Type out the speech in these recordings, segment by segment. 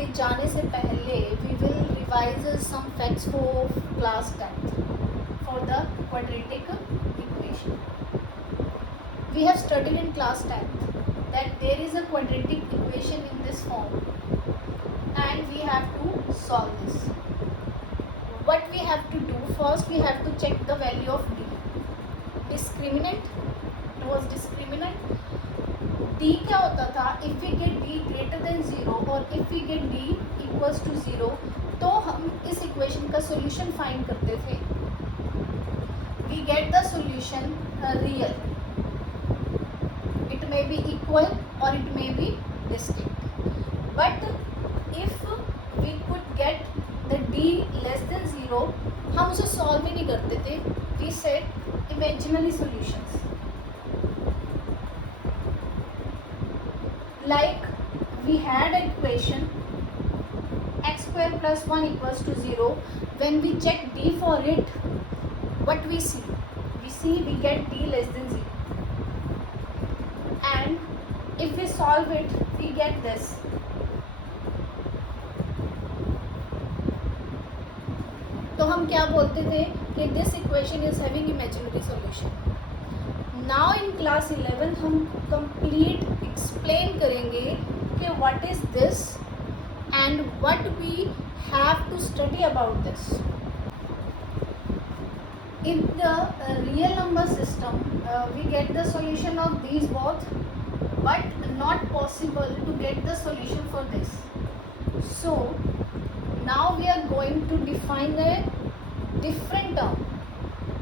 पे जाने से पहले we will revise some facts for class 10th for the quadratic equation. We have studied in class 10th that there is a quadratic equation in this form and we have to solve this. What we have to do, first we have to check the value of d. Discriminant, it was discriminant. d क्या होता था, if we get d greater than 0 और if we get d equals to 0 तो हम इस equation का solution find करते थे. We get the solution real. It may be equal or it may be distinct. But if we could get the d less than 0, हम उसे solve ही नहीं करते थे. We set imaginary solutions. Like we had an equation x square plus 1 equals to 0. When we check d for it, what we see? We get d less than 0. And if we solve it, we get this. तो हम क्या बोलते थे कि this equation is having imaginary solution. Now in class 11 हम complete explain करेंगे कि what is this and what we have to study about this. In the real number system, we get the solution of these both, but not possible to get the solution for this. So now we are going to define a different term,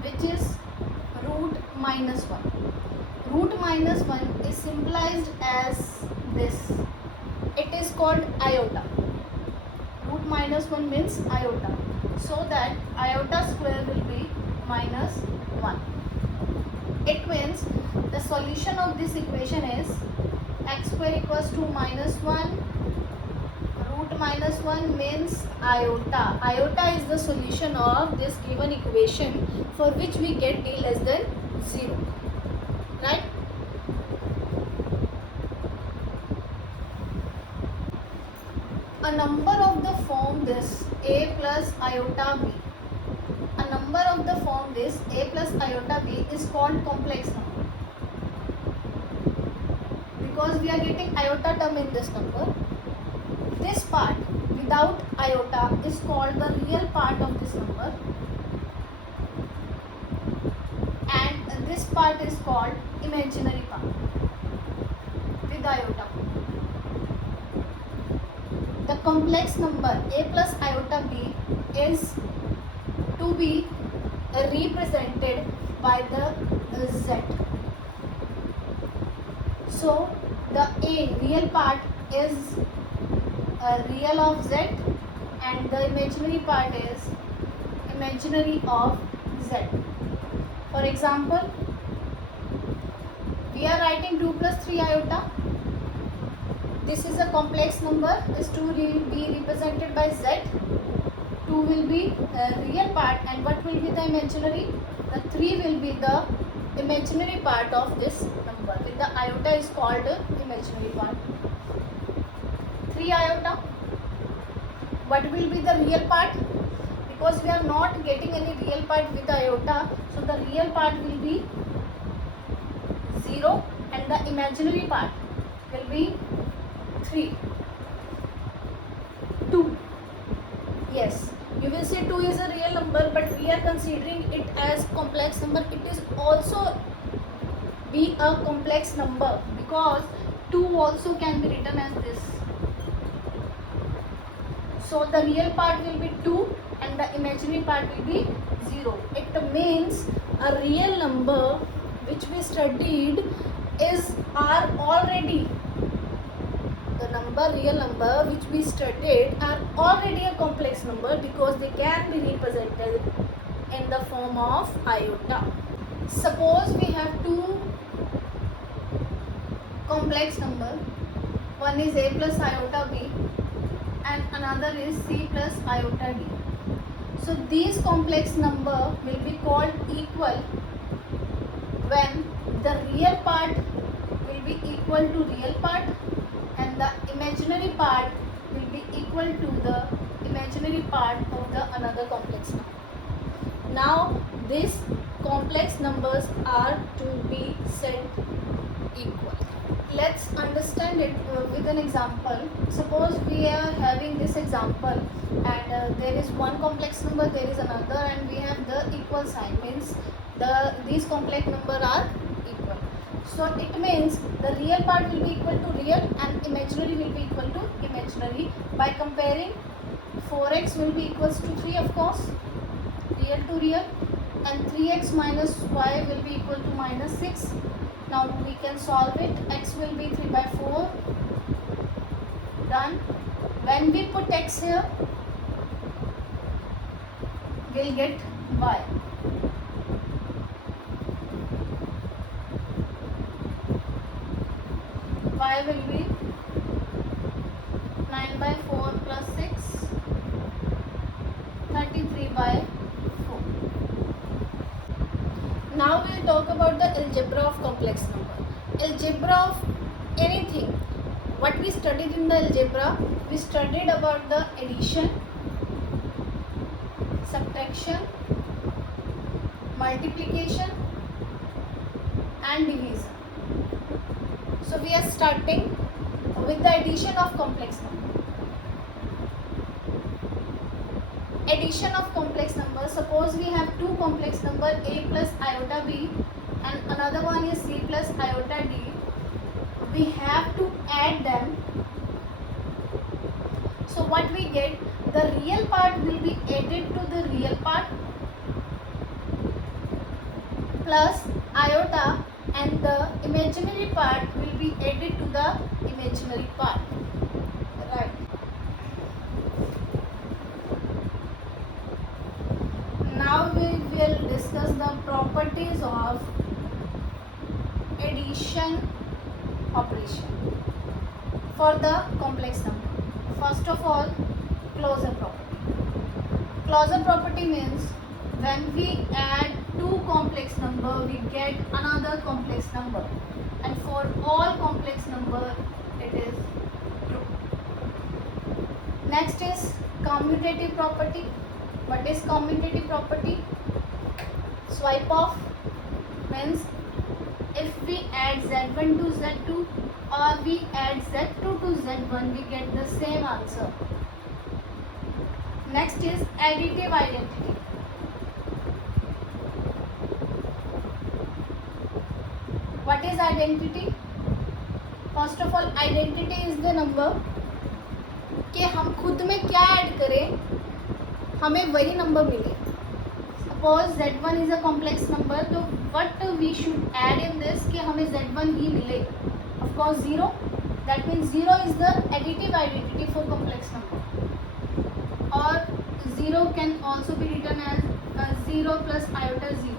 which is root minus 1. Root minus 1 is symbolized as this. It is called iota. Root minus 1 means iota. So that iota square will be minus 1. It means the solution of this equation is x square equals to minus 1. Root minus 1 means iota. Iota is the solution of this given equation for which we get d less than 0. Right? A number of the form this a plus iota b. A number of the form this a plus iota b is called complex number. Because we are getting iota term in this number. This part without iota is called the real part of this number. And this part is called imaginary part with iota. The complex number a plus iota b is to be represented by the z. So the a real part is real of z and the imaginary part is imaginary of z. For example, we are writing 2 plus 3 iota. This is a complex number. This 2 will be represented by z. 2 will be real part and what will be the imaginary? The 3 will be the imaginary part of this number. With the iota is called imaginary part. 3 iota. What will be the real part? Because we are not getting any real part with iota, so the real part will be 0 and the imaginary part will be 3. 2. Yes, you will say 2 is a real number, but we are considering it as complex number. It is also be a complex number because 2 also can be written as this. So the real part will be 2 and the imaginary part will be 0. It means a real number which we studied is already the number real number which we studied are already a complex number because they can be represented in the form of iota. Suppose we have two complex number. One is a plus iota b and another is c plus iota d. So these complex number will be called equal when the real part will be equal to real part and the imaginary part will be equal to the imaginary part of the another complex number. Now these complex numbers are to be set equal. Let's understand it with an example. Suppose we are having this example, and there is one complex number, there is another, and we have the equal sign, means these complex numbers are equal. So it means the real part will be equal to real and imaginary will be equal to imaginary. By comparing, 4x will be equals to 3, of course, real to real, and 3x minus y will be equal to minus 6. Now we can solve it. X will be 3 by 4. Done. When we put x here, we'll get y. Y will be 9 by 4 plus 6, 33 by 4. Now we'll talk about the algebra of complex number. Algebra of anything. What we studied in the algebra, we studied about the addition, subtraction, multiplication and division. So we are starting with the addition of complex number. Addition of complex numbers. Suppose we have two complex number a plus iota b and another one is c plus iota d. We have to add them. So what we get, the real part will be added to the real part plus iota, and the imaginary part will be added to the imaginary part. Right. Now we will discuss the properties of addition operation for the complex number. First of all, closure property. Closure property means when we add two complex number, we get another complex number, and for all complex number it is true. Next is commutative property. What is commutative property? Swipe off means if we add z1 to z2 or we add z2 to z1, we get the same answer. Next is additive identity. What is identity? First of all, identity is the number कि हम खुद में क्या add करें हमें वही number मिले. Suppose z1 is a complex number, तो what we should add in this कि हमें z1 ही मिले. Of course 0. That means 0 is the additive identity for complex number. Or 0 can also be written as 0 plus iota 0.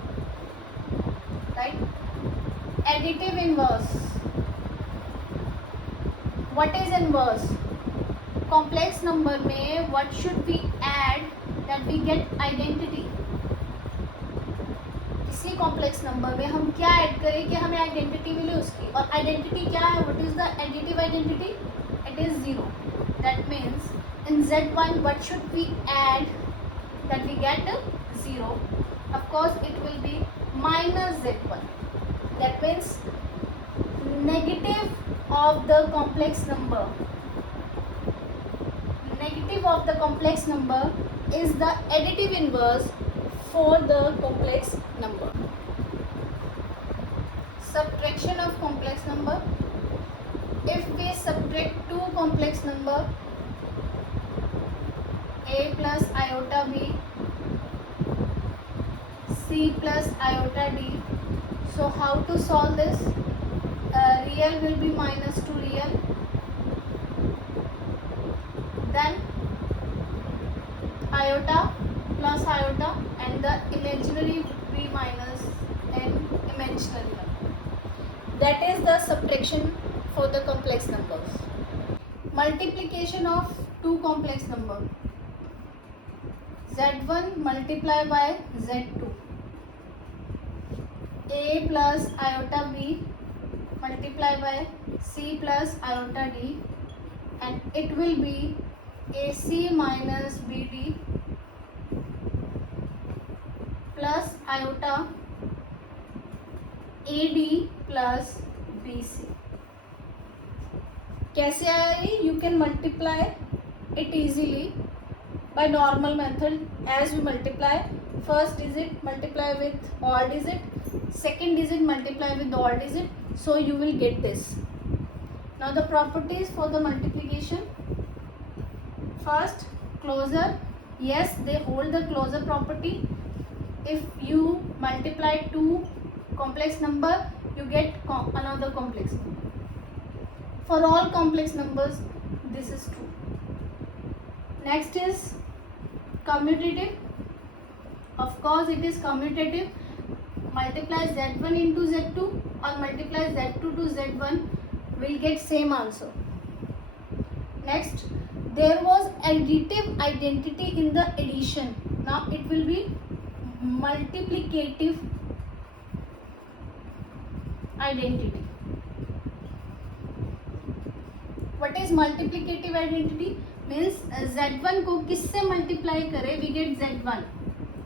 Right? Additive inverse. What is inverse? Complex number में what should we add that we get identity? इसी complex number में हम क्या add करें कि हमें identity मिले उसकी. और identity क्या है? What is the additive identity? It is 0. That means in z1 what should we add that we get 0? Of course it will be minus z1. That means negative of the complex number. Negative of the complex number is the additive inverse for the complex number. Subtraction of complex number. If we subtract two complex number a plus iota b, c plus iota d, so how to solve this? Real will be minus to real, then iota plus iota, and the imaginary will be minus and imaginary number. That is the subtraction for the complex numbers. Multiplication of two complex number. z1 multiply by z2. A plus iota b multiply by c plus iota d, and it will be AC minus BD plus iota AD plus BC. कैसे आया ये? You can multiply it easily by normal method. As we multiply, first digit multiply with all digit, second digit multiply with all digit, so you will get this. Now the properties for the multiplication. First, closure. Yes, they hold the closure property. If you multiply two complex number, you get another complex number. For all complex numbers, this is true. Next is commutative. Of course, it is commutative. Multiply z1 into z2 or multiply z2 to z1, will get same answer. Next, there was additive identity in the addition. Now it will be multiplicative identity. What is multiplicative identity? Means z1 को किससे multiply करे, we get z1.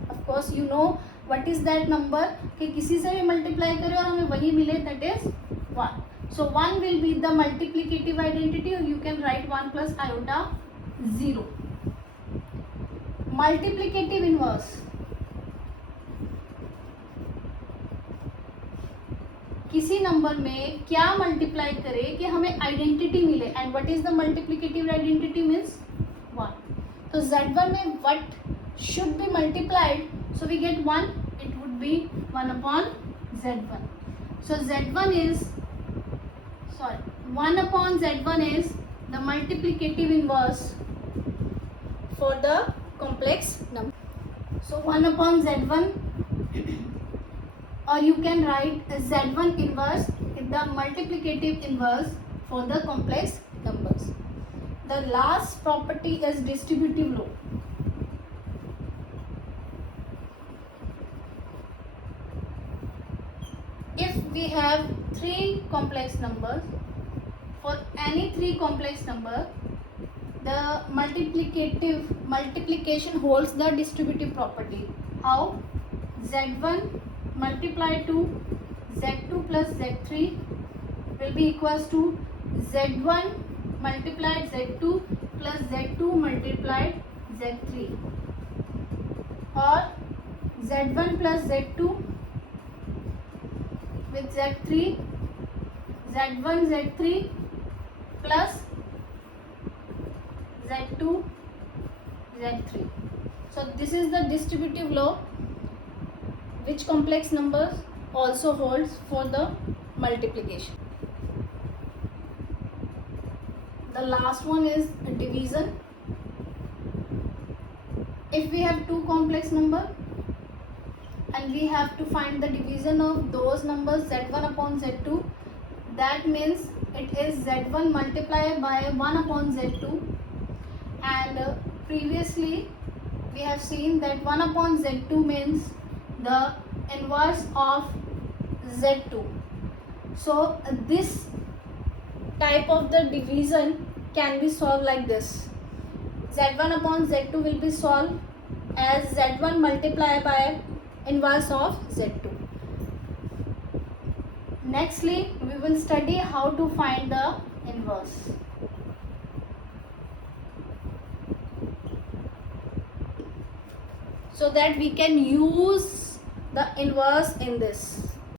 Of course you know what is that number, कि किसी से भी multiply करे और हमें वही मिले, that is 1. So 1 will be the multiplicative identity, or you can write 1 plus iota 0. Multiplicative inverse. किसी नंबर में क्या मल्टीप्लाई करे कि हमें आइडेंटिटी मिले, and what is the multiplicative identity means 1. तो z1 में what should be multiplied, so we get 1, it would be 1 upon z1. So z1 is 1 upon z1 is the multiplicative inverse for the complex number. So 1 upon z1, or you can write z1 inverse is the multiplicative inverse for the complex numbers. The last property is distributive law. If we have three complex numbers, for any three complex number, the multiplication holds the distributive property. How? z1 multiplied to z2 plus z3 will be equals to z1 multiplied z2 plus z2 multiplied z3, or z1 plus z2 with z3, z1 z3 plus z2 z3. So this is the distributive law which complex numbers also holds for the multiplication. The last one is division. If we have two complex numbers and we have to find the division of those numbers z1 upon z2, that means it is z1 multiplied by 1 upon z2, and previously we have seen that 1 upon z2 means the inverse of z2. So this type of the division can be solved like this. z1 upon z2 will be solved as z1 multiplied by inverse of z2. Nextly, we will study how to find the inverse. So that we can use the inverse in this.